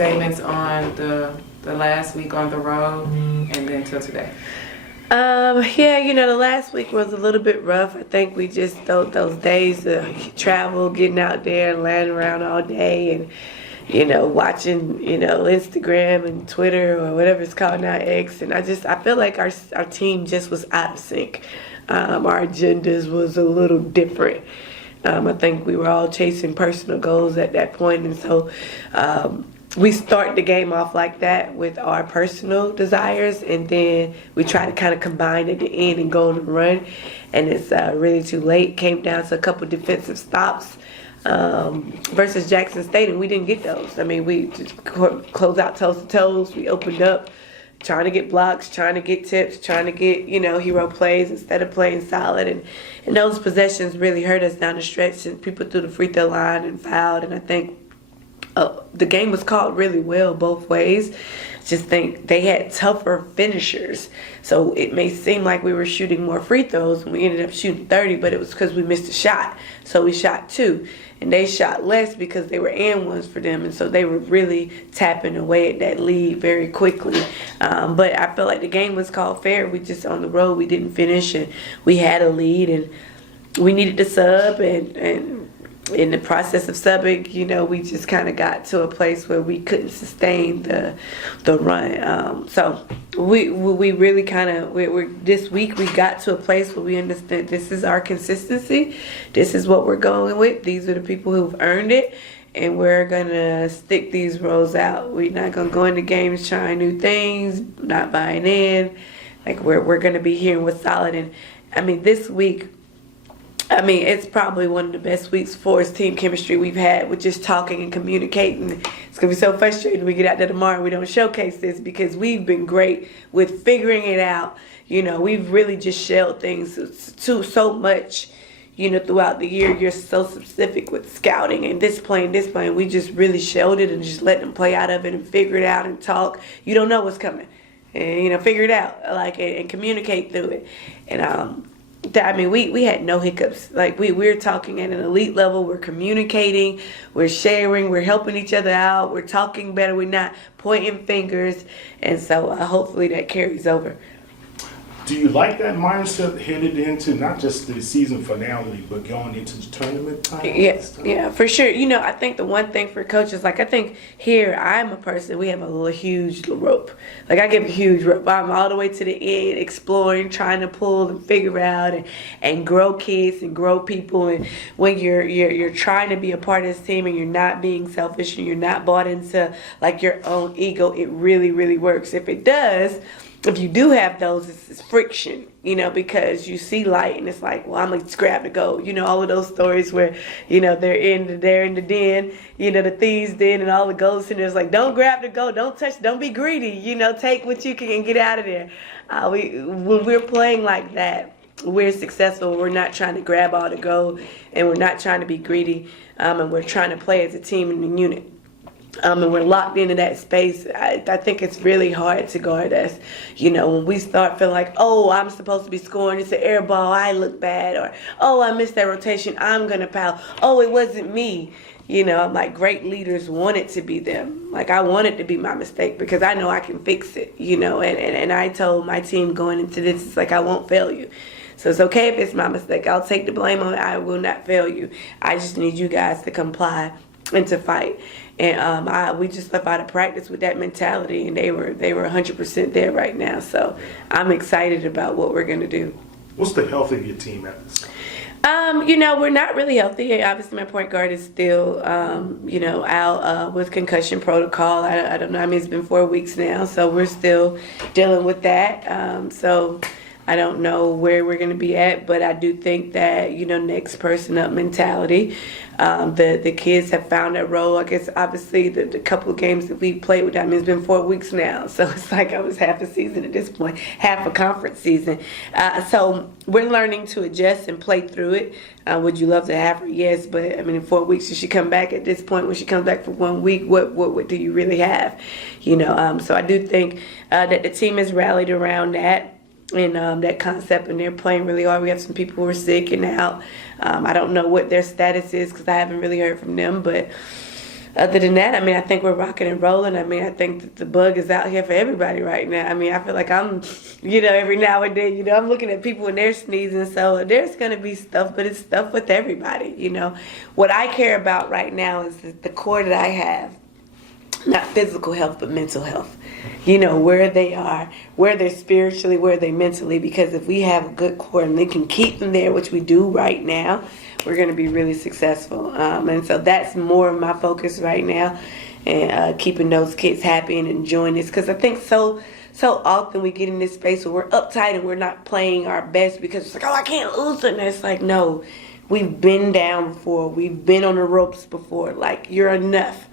statements on the last week on the road and then till today? Yeah, the last week was a little bit rough. I think we just those days of travel, getting out there and laying around all day and, watching, Instagram and Twitter or whatever it's called now, X. And I feel like our team just was out of sync. Our agendas was a little different. I think we were all chasing personal goals at that point. And so we start the game off like that with our personal desires. And then we try to kind of combine at the end and go on a run. And it's really too late. Came down to a couple defensive stops versus Jackson State, and we didn't get those. I mean, we just closed out toes to toes. We opened up, trying to get blocks, trying to get tips, trying to get, hero plays instead of playing solid. And those possessions really hurt us down the stretch, and people threw the free throw line and fouled. And I think the game was called really well both ways. Just think they had tougher finishers. So it may seem like we were shooting more free throws and we ended up shooting 30, but it was because we missed a shot. So we shot 2. And they shot less because they were and ones for them. And so they were really tapping away at that lead very quickly. But I feel like the game was called fair. We just on the road, we didn't finish, and we had a lead, and we needed to sub, and in the process of subbing, we just kind of got to a place where we couldn't sustain the run. So we really kind of, this week we got to a place where we understand this is our consistency. This is what we're going with. These are the people who've earned it. And we're going to stick these roles out. We're not going to go into games trying new things, not buying in. Like we're going to be here with solid. And I mean, this week, it's probably one of the best weeks for us team chemistry we've had with just talking and communicating. It's going to be so frustrating when we get out there tomorrow and we don't showcase this, because we've been great with figuring it out. We've really just shelled things so much, throughout the year. You're so specific with scouting and this playing. We just really shelled it and just let them play out of it and figure it out and talk. You don't know what's coming. And, figure it out, and communicate through it. And, we had no hiccups. Like we're talking at an elite level. We're communicating. We're sharing. We're helping each other out. We're talking better. We're not pointing fingers. And so hopefully that carries over. Do you like that mindset headed into not just the season finale, but going into the tournament time? Yeah, for sure. I think the one thing for coaches, I think here I'm a person, we have a huge rope. I give a huge rope. I'm all the way to the end, exploring, trying to pull and figure out and grow kids and grow people. And when you're trying to be a part of this team and you're not being selfish and you're not bought into your own ego, it really, really works. If it does, if you do have those, it's friction, because you see light and it's like, well, I'm going to grab to go. All of those stories where, they're in the den, the thieves den, and all the ghosts, and it's like, don't grab to go, don't touch, don't be greedy, take what you can and get out of there. When we're playing like that, we're successful. We're not trying to grab all the go, and we're not trying to be greedy, and we're trying to play as a team and a unit. And we're locked into that space. I think it's really hard to guard us. When we start feeling like, oh, I'm supposed to be scoring, it's an air ball, I look bad. Or, oh, I missed that rotation, I'm going to foul. Oh, it wasn't me. I'm like, great leaders want it to be them. I want it to be my mistake because I know I can fix it, And I told my team going into this, it's like, I won't fail you. So it's okay if it's my mistake. I'll take the blame on it. I will not fail you. I just need you guys to comply and to fight. And we just left out of practice with that mentality, and they were 100% there right now. So I'm excited about what we're going to do. What's the health of your team at this time? We're not really healthy. Obviously, my point guard is still, out with concussion protocol. I don't know. It's been 4 weeks now, so we're still dealing with that. So I don't know where we're going to be at, but I do think that, next person up mentality. The kids have found their role. I guess, obviously, the couple of games that we played with them, it's been 4 weeks now. So it's like I was half a season at this point, half a conference season. So we're learning to adjust and play through it. Would you love to have her? Yes, but, in 4 weeks, she should come back at this point. When she comes back for 1 week, what do you really have? So I do think that the team has rallied around that. And that concept, and they're playing really hard. We have some people who are sick and out. I don't know what their status is because I haven't really heard from them, but other than that, I mean, I think we're rocking and rolling. I mean, I think that the bug is out here for everybody right now. I mean, I feel like I'm, every now and then, I'm looking at people and they're sneezing. So there's going to be stuff, but it's stuff with everybody, What I care about right now is the core that I have. Not physical health, but mental health. Where they are, where they're spiritually, where they're mentally. Because if we have a good core and they can keep them there, which we do right now, we're going to be really successful. And so that's more of my focus right now, and keeping those kids happy and enjoying this. Because I think so often we get in this space where we're uptight and we're not playing our best because it's like, oh, I can't lose it. And it's like, no, we've been down before. We've been on the ropes before. Like, you're enough.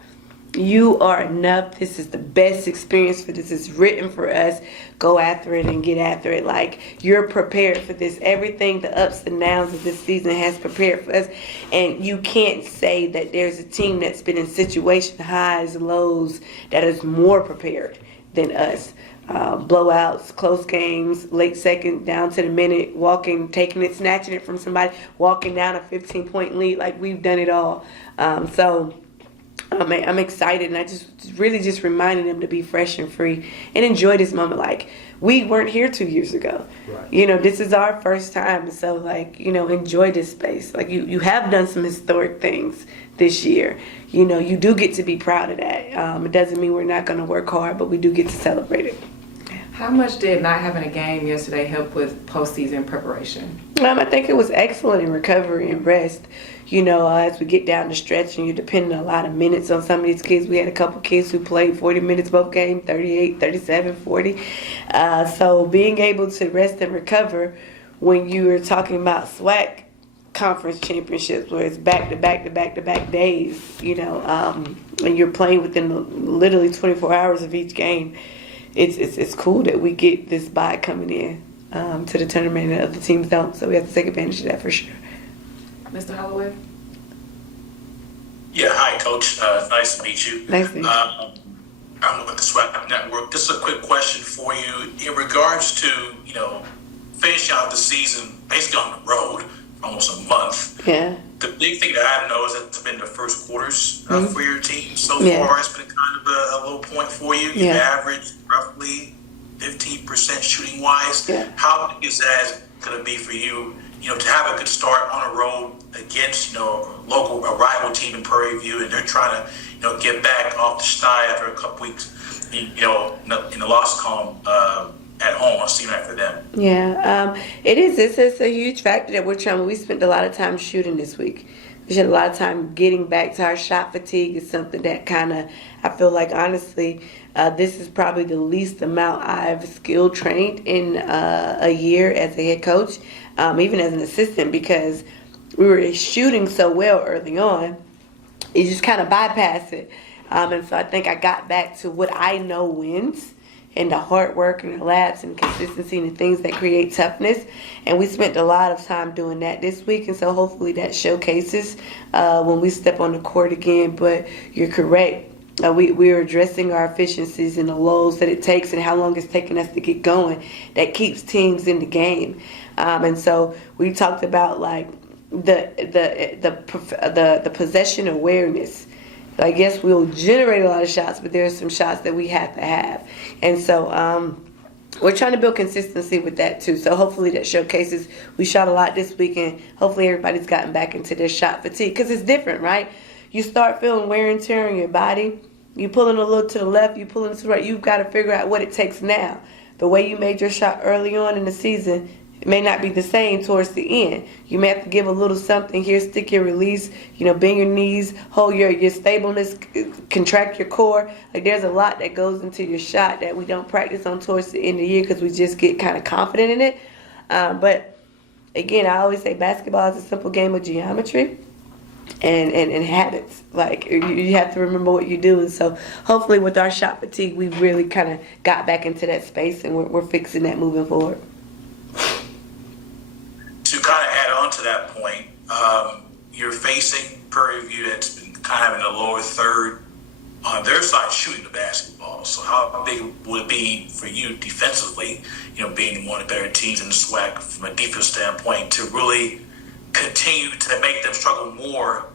You are enough. This is the best experience for this. It's written for us. Go after it and get after it. Like, you're prepared for this. Everything, the ups and downs of this season has prepared for us. And you can't say that there's a team that's been in situation highs and lows that is more prepared than us. Blowouts, close games, late second, down to the minute, walking, taking it, snatching it from somebody, walking down a 15-point lead. Like, we've done it all. I'm excited, and I just reminding them to be fresh and free and enjoy this moment. Like, we weren't here 2 years ago. Right. This is our first time. So, like, enjoy this space. Like, you have done some historic things this year. You do get to be proud of that. It doesn't mean we're not going to work hard, but we do get to celebrate it. How much did not having a game yesterday help with postseason preparation? I think it was excellent in recovery and rest. As we get down the stretch and you're depending a lot of minutes on some of these kids. We had a couple kids who played 40 minutes both games, 38, 37, 40. So being able to rest and recover when you were talking about SWAC conference championships where it's back-to-back days, and you're playing within literally 24 hours of each game. It's cool that we get this bye coming in to the tournament and other teams don't. So we have to take advantage of that for sure. Mr. Holloway? Yeah, hi, Coach. Nice to meet you. Nice to meet you. I'm with the SWAC Network. Just a quick question for you. In regards to, finishing out the season basically on the road for almost a month. Yeah. The big thing that I know is that it's been the first quarters for your team so Yeah. far. It's been kind of a low point for you. You've averaged roughly 15% shooting wise. Yeah. How big is that going to be for you? To have a good start on a road against, a rival team in Prairie View, and they're trying to, get back off the schneid after a couple weeks, in the loss column at home. I'll see that for them. Yeah, it is. It's a huge factor that we're trying. We spent a lot of time shooting this week. We spent a lot of time getting back to our shot fatigue. Is something that kind of, I feel like, honestly, this is probably the least amount I've skill trained in a year as a head coach, even as an assistant, because we were shooting so well early on. You just kind of bypass it. And so I think I got back to what I know wins, and the hard work and the labs and consistency and the things that create toughness. And we spent a lot of time doing that this week, and so hopefully that showcases when we step on the court again. But you're correct. We are addressing our efficiencies and the lows that it takes and how long it's taking us to get going. That keeps teams in the game. And so we talked about like the possession awareness. I guess we'll generate a lot of shots, but there's some shots that we have to have. And so we're trying to build consistency with that too. So hopefully that showcases. We shot a lot this weekend. Hopefully everybody's gotten back into their shot fatigue, because it's different, right? You start feeling wear and tear on your body. You pulling a little to the left, you pulling to the right. You've got to figure out what it takes now. The way you made your shot early on in the season, it may not be the same towards the end. You may have to give a little something here, stick your release, bend your knees, hold your stableness, contract your core. Like, there's a lot that goes into your shot that we don't practice on towards the end of the year because we just get kind of confident in it. But again, I always say basketball is a simple game of geometry and habits. Like, you have to remember what you do. And so hopefully with our shot fatigue, we really kind of got back into that space, and we're fixing that moving forward. To kind of add on to that point, you're facing Prairie View that's been kind of in the lower third on their side shooting the basketball. So how big would it be for you defensively, being one of the better teams in the SWAC from a defense standpoint, to really continue to make them struggle more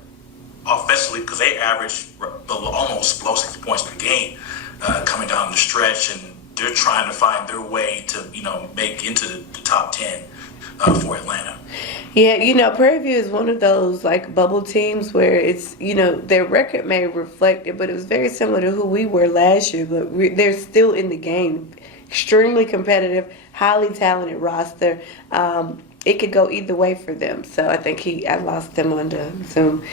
offensively because they average almost below 6 points per game coming down the stretch, and they're trying to find their way to make into the top 10 for Atlanta. Yeah, Prairie View is one of those like bubble teams where it's, their record may reflect it, but it was very similar to who we were last year, but they're still in the game. Extremely competitive, highly talented roster. It could go either way for them. So I think I lost them on the Zoom.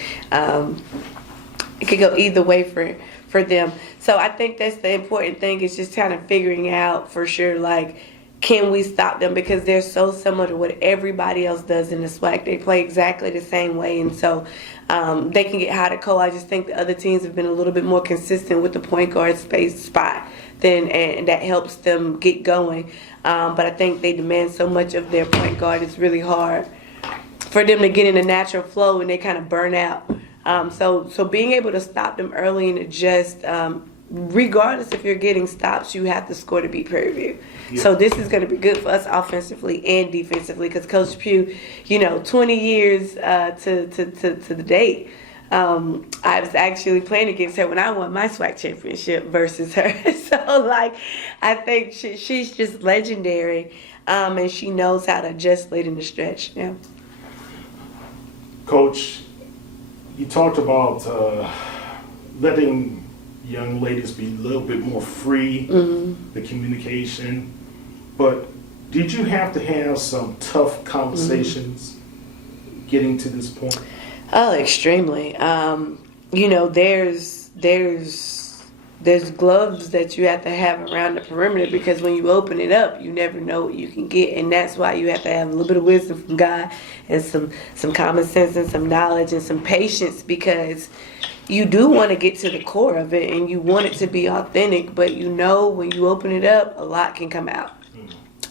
It could go either way for them. So I think that's the important thing, is just kind of figuring out for sure, like, can we stop them? Because they're so similar to what everybody else does in the SWAC. They play exactly the same way, and so they can get hot or cold. I just think the other teams have been a little bit more consistent with the point guard space spot, and that helps them get going. But I think they demand so much of their point guard, it's really hard for them to get in a natural flow, and they kind of burn out. So being able to stop them early and adjust, regardless if you're getting stops, you have to score to beat Prairie View. Yeah. So this is going to be good for us offensively and defensively, because Coach Pugh, 20 years to the date, I was actually playing against her when I won my SWAC championship versus her. So, I think she's just legendary, and she knows how to adjust late in the stretch. Yeah. Coach, you talked about letting young ladies be a little bit more free, the communication, but did you have to have some tough conversations getting to this point? Oh, extremely. There's gloves that you have to have around the perimeter, because when you open it up, you never know what you can get, and that's why you have to have a little bit of wisdom from God and some common sense and some knowledge and some patience, because you do want to get to the core of it and you want it to be authentic, but when you open it up, a lot can come out.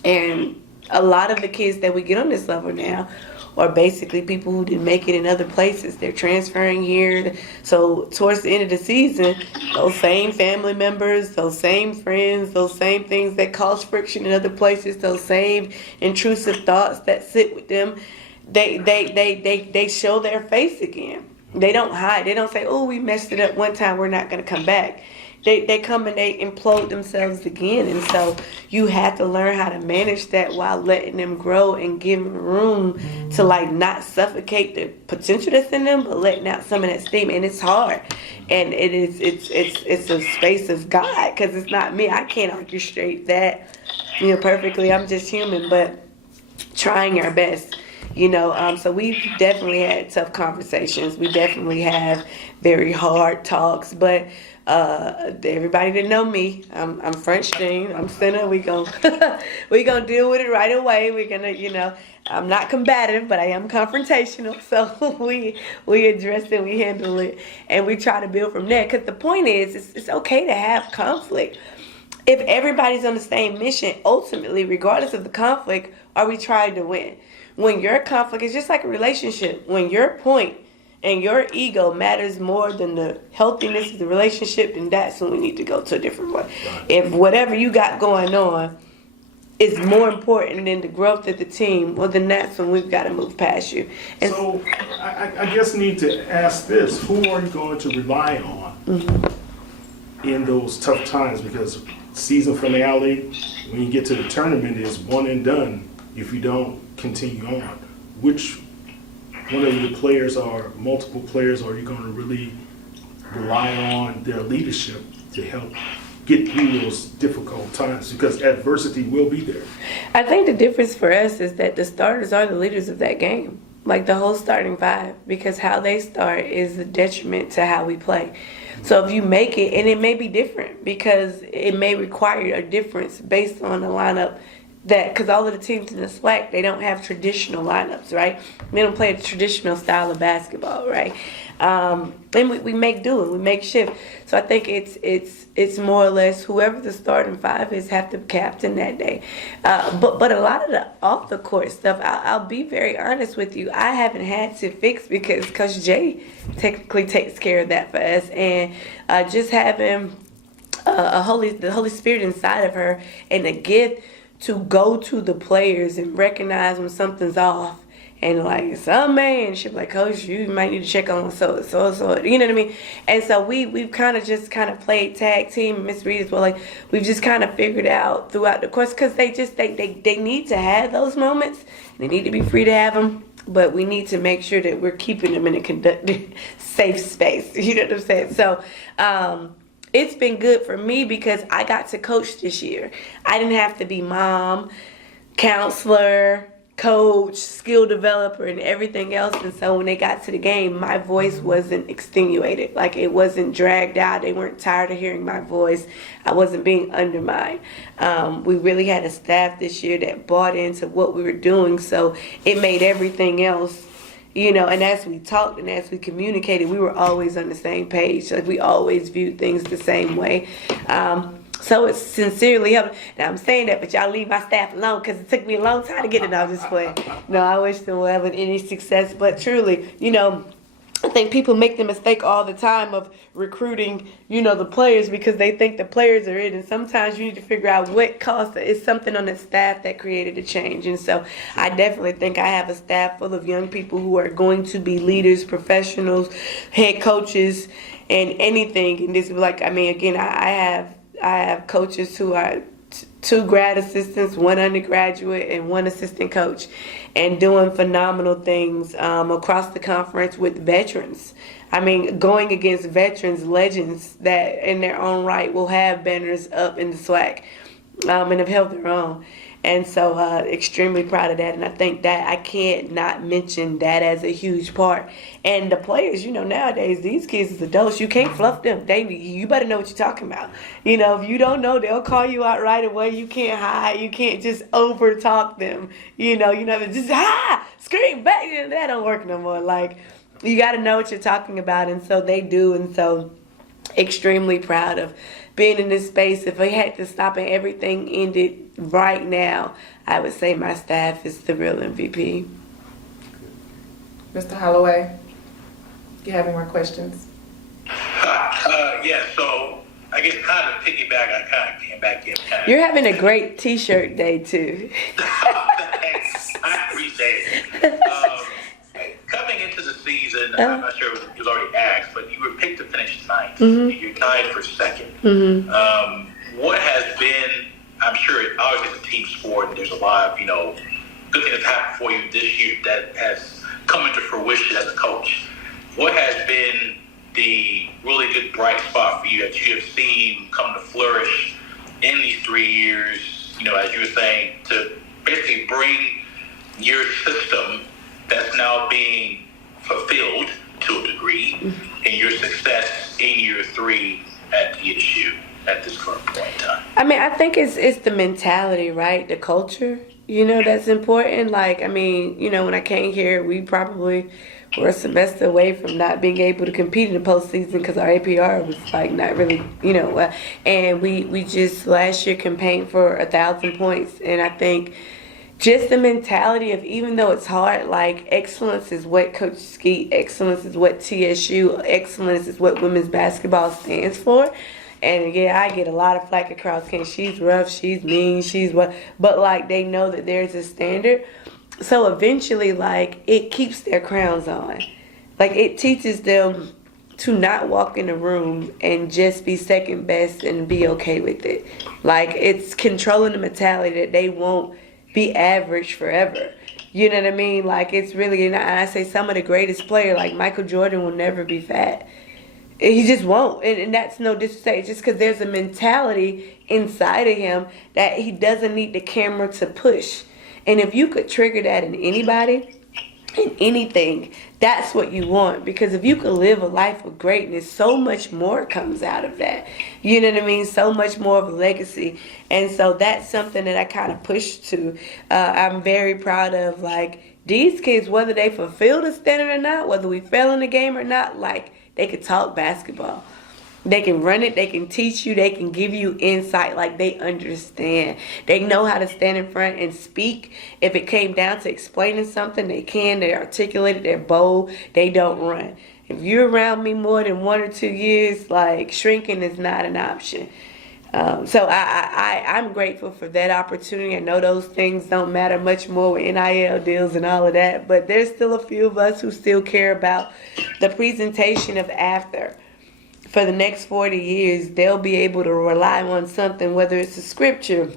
And a lot of the kids that we get on this level now are basically people who didn't make it in other places. They're transferring here. So towards the end of the season, those same family members, those same friends, those same things that cause friction in other places, those same intrusive thoughts that sit with them, they show their face again. They don't hide. They don't say, oh, we messed it up one time, we're not going to come back. They come and they implode themselves again. And so you have to learn how to manage that while letting them grow and giving room to not suffocate the potential that's in them, but letting out some of that steam. And it's hard. And it's a space of God, because it's not me. I can't orchestrate that perfectly. I'm just human, but trying our best. So we've definitely had tough conversations. We definitely have very hard talks, but everybody that know me, I'm French Jean, I'm Senna. We gonna deal with it right away. We're gonna, I'm not combative, but I am confrontational. So we address it, we handle it, and we try to build from there. Because the point is, it's okay to have conflict. If everybody's on the same mission, ultimately, regardless of the conflict, are we trying to win? When your conflict is just like a relationship, when your point and your ego matters more than the healthiness of the relationship, then that's when we need to go to a different way. If whatever you got going on is more important than the growth of the team, well, then that's when we've got to move past you. And so I guess need to ask this: who are you going to rely on in those tough times? Because season finale, when you get to the tournament, is one and done if you don't continue on. Which one of the players or multiple players are you going to really rely on their leadership to help get through those difficult times? Because adversity will be there. I think the difference for us is that the starters are the leaders of that game, like the whole starting five, because how they start is a detriment to how we play. So if you make it, and it may be different because it may require a difference based on the lineup, because all of the teams in the SWAC, they don't have traditional lineups, right? They don't play a traditional style of basketball, right? And we make do and we make shift. So I think it's more or less whoever the starting five is have to captain that day. But a lot of the off the court stuff, I'll be very honest with you, I haven't had to fix, because Coach Jay technically takes care of that for us, and just having the Holy Spirit inside of her and a gift to go to the players and recognize when something's off and like some man, she'll be like, Coach, you might need to check on so, you know what I mean? And so we've kind of played tag team, Miss Reed as well. Like we've just kind of figured out throughout the course, because they need to have those moments. They need to be free to have them, but we need to make sure that we're keeping them in a conducted, safe space. You know what I'm saying? So it's been good for me because I got to coach this year. I didn't have to be mom, counselor, coach, skill developer, and everything else. And so when they got to the game, my voice wasn't extenuated. Like it wasn't dragged out. They weren't tired of hearing my voice. I wasn't being undermined. We really had a staff this year that bought into what we were doing. So it made everything else, you know, and as we talked and as we communicated, we were always on the same page. Like we always viewed things the same way. So it's sincerely helping. Now I'm saying that, but y'all leave my staff alone because it took me a long time to get it off this way. No, I wish them well with any success. But truly, you know, I think people make the mistake all the time of recruiting, you know, the players because they think the players are it. And sometimes you need to figure out what caused it. It's something on the staff that created a change. And so I definitely think I have a staff full of young people who are going to be leaders, professionals, head coaches, and anything. And this, like, I mean, again, I have coaches who are 2 grad assistants, 1 undergraduate, and 1 assistant coach, and doing phenomenal things across the conference with veterans. I mean, going against veterans, legends that in their own right will have banners up in the SWAC and have held their own. And so extremely proud of that. And I think that I can't not mention that as a huge part. And the players, you know, nowadays, these kids as adults, you can't fluff them. You better know what you're talking about. You know, if you don't know, they'll call you out right away. You can't hide. You can't just over talk them. You know, just scream back. That don't work no more. Like, you got to know what you're talking about. And so they do. And so extremely proud of being in this space. If I had to stop and everything ended right now, I would say my staff is the real MVP. Mr. Holloway, do you have any more questions? Yeah, so I guess kind of piggyback, I kind of came back in. You're having a great t-shirt day too. Thanks. I appreciate it. Coming into the season, I'm not sure it was already asked, but you were picked to finish 9th. And you're tied for 2nd. What has been, I'm sure it always is a team sport, and there's a lot of, you know, good things that happened for you this year that has come into fruition as a coach. What has been the really good bright spot for you that you have seen come to flourish in these 3 years, you know, as you were saying, to basically bring your system that's now being fulfilled to a degree in your success in year 3 at the issue at this current point in time? I mean, I think it's the mentality, right? The culture, you know, that's important. Like, I mean, you know, when I came here, we probably were a semester away from not being able to compete in the postseason because our APR was like not really, you know, and we just last year campaigned for 1,000 points. And I think just the mentality of, even though it's hard, like, excellence is what Coach Skeete, excellence is what TSU, excellence is what women's basketball stands for. And yeah, I get a lot of flack across campus. She's rough, she's mean, she's what, but like, they know that there's a standard. So eventually, like, it keeps their crowns on. Like, it teaches them to not walk in a room and just be second best and be okay with it. Like, it's controlling the mentality that they won't be average forever. You know what I mean? Like, it's really, and I say some of the greatest players, like Michael Jordan, will never be fat. He just won't. And that's no disrespect. Just because there's a mentality inside of him that he doesn't need the camera to push. And if you could trigger that in anybody, in anything, that's what you want. Because if you could live a life of greatness, so much more comes out of that. You know what I mean? So much more of a legacy. And so that's something that I kind of push to. I'm very proud of, like, these kids, whether they fulfill the standard or not, whether we fail in the game or not, like, they could talk basketball. They can run it, they can teach you, they can give you insight, like, they understand. They know how to stand in front and speak. If it came down to explaining something, they can, they articulate it, they're bold, they don't run. If you're around me more than 1 or 2 years, like, shrinking is not an option. So I'm grateful for that opportunity. I know those things don't matter much more with NIL deals and all of that, but there's still a few of us who still care about the presentation of after. For the next 40 years, they'll be able to rely on something, whether it's a scripture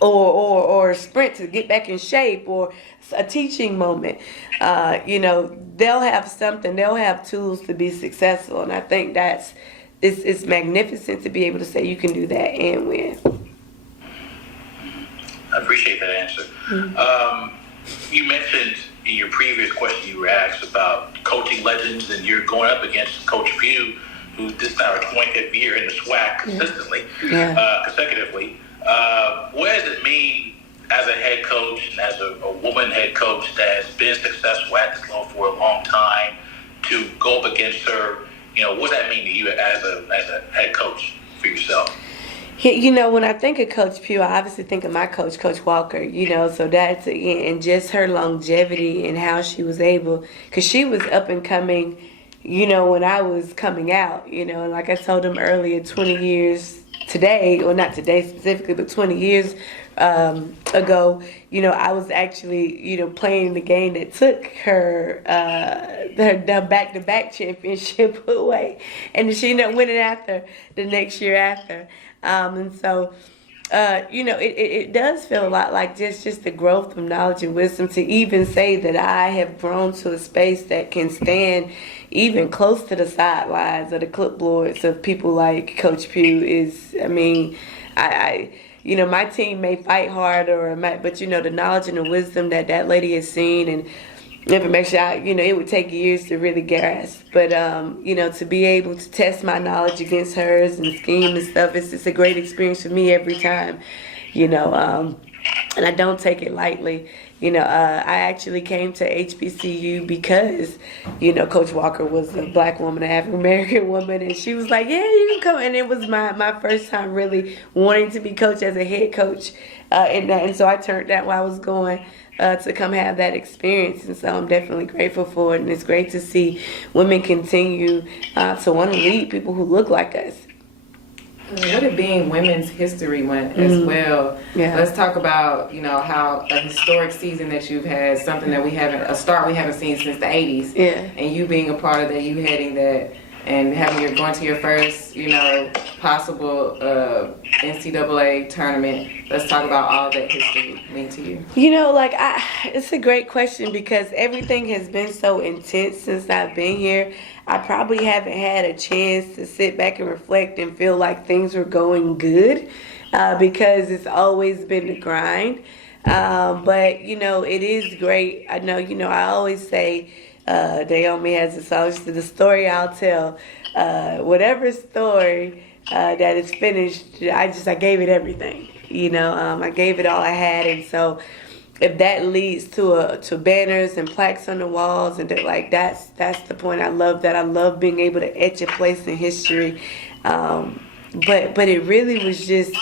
or a sprint to get back in shape or a teaching moment. They'll have something, they'll have tools to be successful. And I think it's magnificent to be able to say you can do that and win. I appreciate that answer. You mentioned in your previous question you were asked about coaching legends, and you're going up against Coach Pugh, who this is now her 25th year in the SWAC consistently, consecutively. What does it mean as a head coach and as a woman head coach that has been successful at this level for a long time to go up against her? What does that mean to you as a head coach for yourself? When I think of Coach Pugh, I obviously think of my coach, Coach Walker, so that's, and just her longevity and how she was able, because she was up and coming, when I was coming out, and like I told him earlier, 20 years today, or not today specifically, but 20 years ago, I was actually, playing the game that took her the back-to-back championship away, and she ended up winning after the next year after, and so. It does feel a lot like just the growth of knowledge and wisdom to even say that I have grown to a space that can stand even close to the sidelines of the clipboards of people like Coach Pugh is, my team may fight harder, but the knowledge and the wisdom that lady has seen and information, it would take years to really grasp. But, to be able to test my knowledge against hers and scheme and stuff, it's a great experience for me every time, and I don't take it lightly. I actually came to HBCU because, Coach Walker was a black woman, an African-American woman, and she was like, yeah, you can come. And it was my first time really wanting to be coached as a head coach. And so I turned down where I was going to come have that experience. And so I'm definitely grateful for it. And it's great to see women continue to want to lead people who look like us. With it being Women's History Month as well, let's talk about, how a historic season that you've had, something that a start we haven't seen since the 80s. Yeah. And you being a part of that, you heading that, and going to your first, possible NCAA tournament. Let's talk about all that history mean to you. It's a great question because everything has been so intense since I've been here. I probably haven't had a chance to sit back and reflect and feel like things were going good because it's always been the grind. But, it is great. I know, I always say, Naomi has a song, she said, the story I'll tell, whatever story that is finished, I gave it everything. I gave it all I had, and so if that leads to banners and plaques on the walls and that's the point. I love that. I love being able to etch a place in history. But it really was just,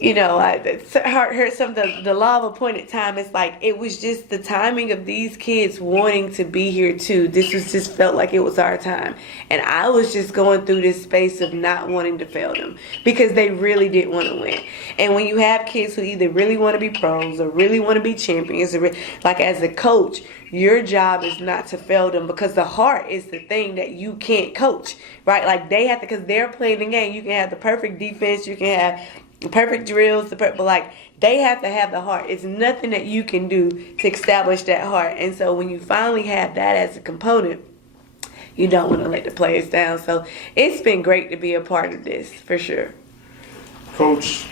I heard some of the law of appointed time. It's like it was just the timing of these kids wanting to be here too. This was just felt like it was our time, and I was just going through this space of not wanting to fail them because they really didn't want to win. And when you have kids who either really want to be pros or really want to be champions, or as a coach, your job is not to fail them because the heart is the thing that you can't coach, right? Like they have to, because they're playing the game. You can have the perfect defense, you can have the perfect drills, but they have to have the heart. It's nothing that you can do to establish that heart. And so when you finally have that as a component, you don't want to let the players down. So it's been great to be a part of this, for sure. Coach,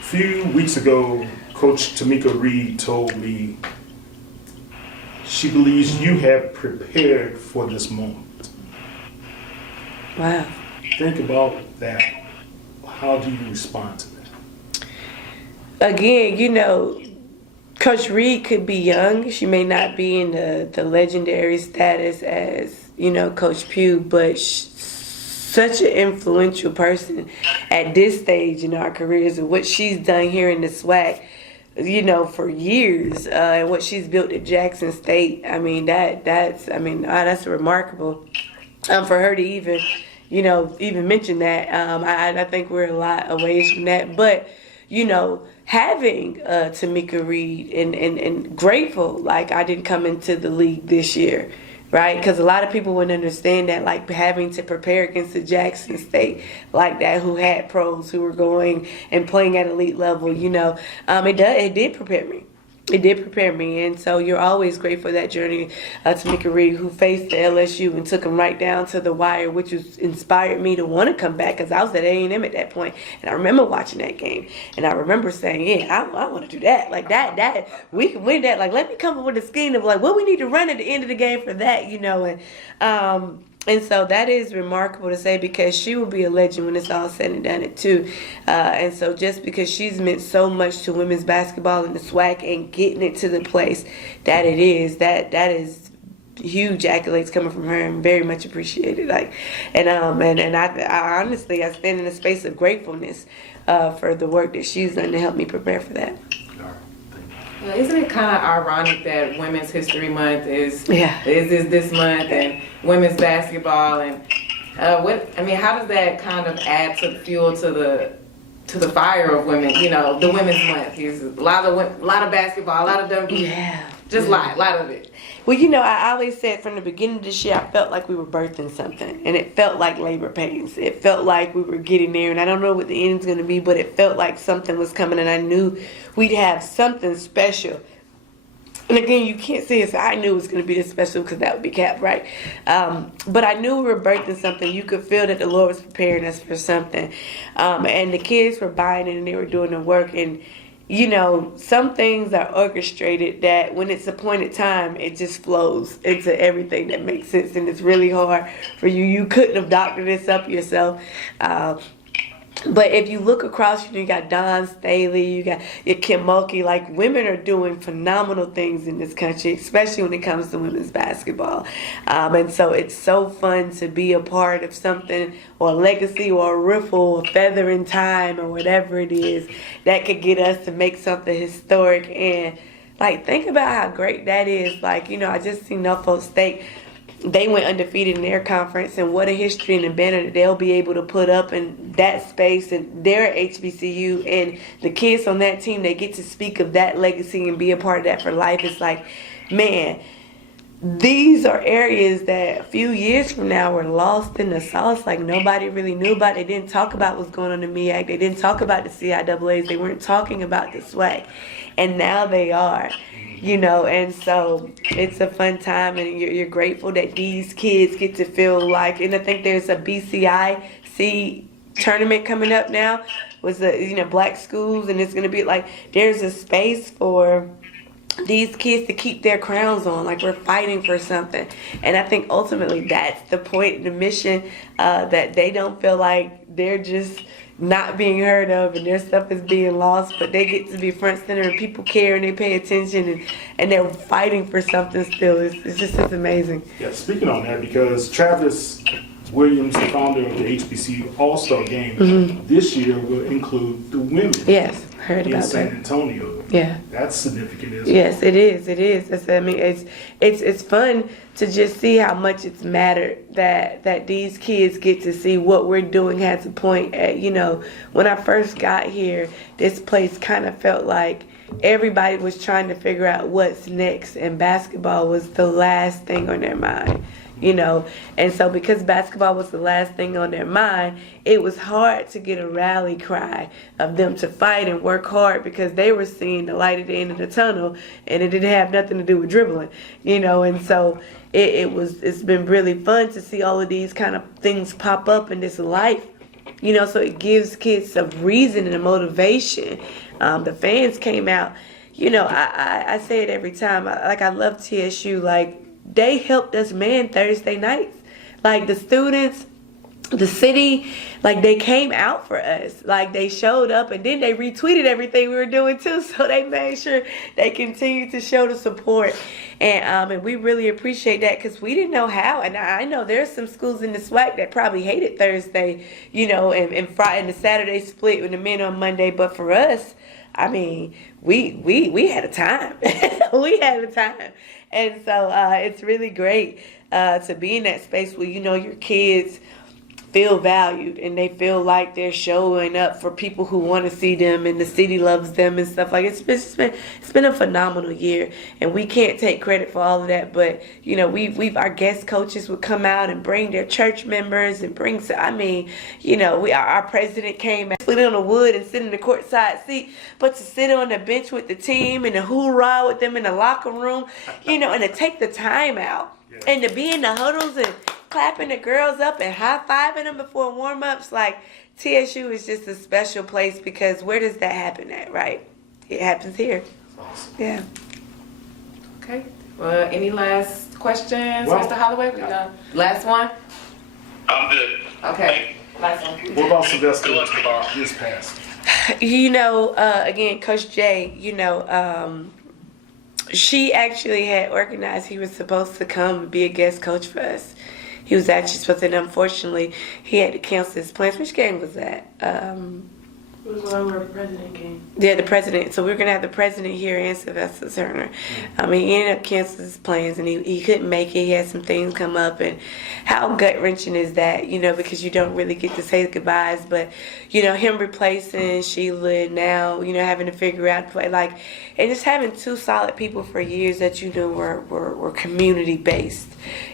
a few weeks ago, Coach Tamika Reed told me she believes you have prepared for this moment. Wow. Think about that. How do you respond to that? Again, Coach Reed could be young. She may not be in the legendary status as, Coach Pugh, but such an influential person at this stage in our careers and what she's done here in the SWAC, for years, and what she's built at Jackson State. That's remarkable. For her to even, even mention that. I think we're a lot away from that. But, having Tamika Reed and grateful, like I didn't come into the league this year. Right, because a lot of people wouldn't understand that, like having to prepare against the Jackson State like that, who had pros who were going and playing at elite level. It did prepare me. It did prepare me, and so you're always grateful for that journey. Tamika Reed, who faced the LSU and took them right down to the wire, which inspired me to want to come back because I was at A&M at that point, and I remember watching that game, and I remember saying, "Yeah, I want to do that. Like that we can win that. Like let me come up with a scheme of like what we need to run at the end of the game for that, And so that is remarkable to say because she will be a legend when it's all said and done too. And so just because she's meant so much to women's basketball and the SWAC and getting it to the place that it is, that is huge accolades coming from her and very much appreciated. I honestly I stand in a space of gratefulness for the work that she's done to help me prepare for that. Isn't it kind of ironic that Women's History Month is this month and women's basketball and how does that kind of add to fuel to the fire of women? The Women's Month is a lot of basketball, a lot of a lot of it. Well, I always said from the beginning of this year, I felt like we were birthing something, and it felt like labor pains. It felt like we were getting there, and I don't know what the end's going to be, but it felt like something was coming, and I knew we'd have something special. And again, you can't say it, so I knew it was going to be this special because that would be Cap, right? But I knew we were birthing something. You could feel that the Lord was preparing us for something. And the kids were buying it, and they were doing the work, and some things are orchestrated that when it's appointed time, it just flows into everything that makes sense, and it's really hard for you. You couldn't have doctored this up yourself. But if you look across, you got Dawn Staley, you got your Kim Mulkey, like women are doing phenomenal things in this country, especially when it comes to women's basketball. And so it's so fun to be a part of something or a legacy or a riffle, a feather in time or whatever it is that could get us to make something historic. And like, think about how great that is. Like, I just seen Norfolk State. They went undefeated in their conference, and what a history and a banner that they'll be able to put up in that space, and they're HBCU, and the kids on that team, they get to speak of that legacy and be a part of that for life. It's like, man, these are areas that a few years from now were lost in the sauce. Like nobody really knew about. They didn't talk about what's going on in the MEAC. They didn't talk about the CIAAs. They weren't talking about the SWAC, and now they are. And so it's a fun time, and you're grateful that these kids get to feel like, and I think there's a BCIC tournament coming up now with the, black schools, and it's going to be like, there's a space for these kids to keep their crowns on, like we're fighting for something. And I think ultimately that's the point, the mission, that they don't feel like they're just not being heard of and their stuff is being lost, but they get to be front center and people care and they pay attention and they're fighting for something still. It's amazing. Yeah, speaking on that, because Travis Williams, the founder of the HBCU All-Star Game, this year will include the women. Yes, heard about that. In San Antonio. Yeah. That's significant as well. Yes, it is. It is. It's fun to just see how much it's mattered that these kids get to see what we're doing has a point at, when I first got here, this place kind of felt like everybody was trying to figure out what's next, and basketball was the last thing on their mind. And so because basketball was the last thing on their mind, it was hard to get a rally cry of them to fight and work hard because they were seeing the light at the end of the tunnel, and it didn't have nothing to do with dribbling, and so it's been really fun to see all of these kind of things pop up in this life, so it gives kids a reason and a motivation. The fans came out, I say it every time, I love TSU, like, they helped us man Thursday nights. Like the students, the city, like they came out for us. Like they showed up and then they retweeted everything we were doing too. So they made sure they continued to show the support. And we really appreciate that because we didn't know how. And I know there's some schools in the SWAC that probably hated Thursday, and Friday and the Saturday split with the men on Monday. But for us, I mean, we had a time. We had a time. And so it's really great to be in that space where, your kids feel valued and they feel like they're showing up for people who want to see them and the city loves them and stuff. Like it's been a phenomenal year, and we can't take credit for all of that, but you know, we've our guest coaches would come out and bring their church members and bring, I mean, you know, our president came out, split on the wood and sit in the courtside seat, but to sit on the bench with the team and to hoorah with them in the locker room, you know, and to take the time out and to be in the huddles and clapping the girls up and high-fiving them before warm-ups. Like, TSU is just a special place because where does that happen at, right? It happens here. Awesome. Yeah. Okay. Well, any last questions, Mr. Holloway? We done. Last one? I'm good. Okay. Last one. What about Sylvester this past? You know, again, Coach Jay, you know, she actually had organized, he was supposed to come and be a guest coach for us. He was actually supposed to, and unfortunately, he had to cancel his plans. Which game was that? It was the one where the president came. Yeah, the president. So we were going to have the president here and Sylvester Turner. He ended up canceling his plans, and he couldn't make it. He had some things come up, and how gut-wrenching is that, you know, because you don't really get to say goodbyes. But, you know, him replacing Sheila and now, you know, having to figure out, like, and just having two solid people for years that, you know, were community-based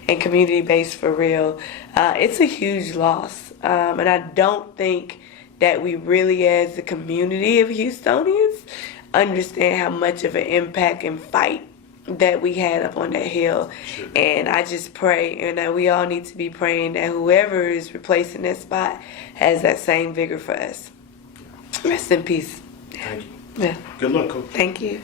and community-based for real. It's a huge loss, and I don't think that we really, as a community of Houstonians, understand how much of an impact and fight that we had up on that hill. Sure. And I just pray, and that we all need to be praying that whoever is replacing that spot has that same vigor for us. Rest in peace. Thank you. Yeah. Good luck, Coach. Thank you.